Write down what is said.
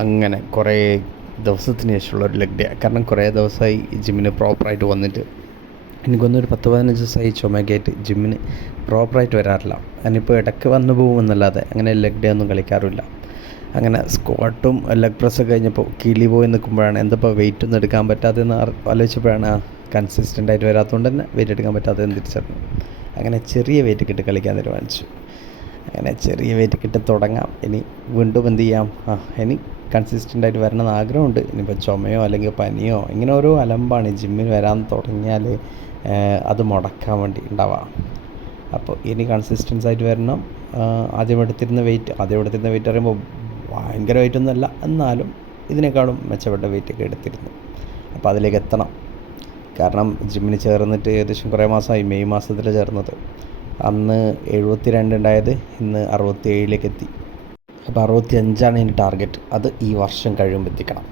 അങ്ങനെ കുറേ ദിവസത്തിന് ശേഷമുള്ള ഒരു ലെഗ് ഡേ. കാരണം കുറേ ദിവസമായി ജിമ്മിന് പ്രോപ്പറായിട്ട് വന്നിട്ട്, എനിക്കൊന്നൊരു 10-15 ദിവസമായി ചുമയൊക്കെ ആയിട്ട് ജിമ്മിന് പ്രോപ്പറായിട്ട് വരാറില്ല. ഞാനിപ്പോൾ ഇടയ്ക്ക് വന്നു പോകുമെന്നല്ലാതെ അങ്ങനെ ലെഗ് ഡേ ഒന്നും കളിക്കാറില്ല. അങ്ങനെ സ്ക്വാട്ടും ലെഗ് പ്രസ്സൊക്കെ കഴിഞ്ഞപ്പോൾ കിളി പോയി നിൽക്കുമ്പോഴാണ് എന്തപ്പോൾ വെയിറ്റ് ഒന്നും എടുക്കാൻ പറ്റാത്തതെന്ന് ആലോചിച്ചപ്പോഴാണ് കൺസിസ്റ്റൻ്റായിട്ട് വരാത്തതുകൊണ്ട് തന്നെ വെയിറ്റ് എടുക്കാൻ പറ്റാത്തതെന്ന് തിരിച്ചറിഞ്ഞു. അങ്ങനെ ചെറിയ വെയിറ്റ് ഇട്ട് കളിക്കാൻ തീരുമാനിച്ചു. അങ്ങനെ ചെറിയ വെയിറ്റ് ഇട്ട് തുടങ്ങാം. ഇനി വീണ്ടും എന്ത് ചെയ്യാം, ഇനി കൺസിസ്റ്റൻ്റായിട്ട് വരണമെന്ന് ആഗ്രഹമുണ്ട്. ഇനിയിപ്പോൾ ചുമയോ അല്ലെങ്കിൽ പനിയോ ഇങ്ങനെ ഓരോ അലമ്പാണ് ജിമ്മിൽ വരാൻ തുടങ്ങിയാൽ അത് മുടക്കാൻ വേണ്ടി ഉണ്ടാവുക. അപ്പോൾ ഇനി കൺസിസ്റ്റൻസ് ആയിട്ട് വരണം. ആദ്യം എടുത്തിരുന്ന വെയിറ്റ് പറയുമ്പോൾ ഭയങ്കര വെയിറ്റൊന്നുമല്ല, എന്നാലും ഇതിനേക്കാളും മെച്ചപ്പെട്ട വെയിറ്റൊക്കെ എടുത്തിരുന്നു. അപ്പോൾ അതിലേക്ക് എത്തണം. കാരണം ജിമ്മിന് ചേർന്നിട്ട് ഏകദേശം കുറേ മാസമായി. മെയ് മാസത്തിലാണ് ചേർന്നത്. അന്ന് 72 ഉണ്ടായത് ഇന്ന് 67 എത്തി. അപ്പോൾ 65 ഇനി ടാർഗറ്റ്. അത് ഈ വർഷം കഴിയുമ്പോൾ എത്തിക്കണം.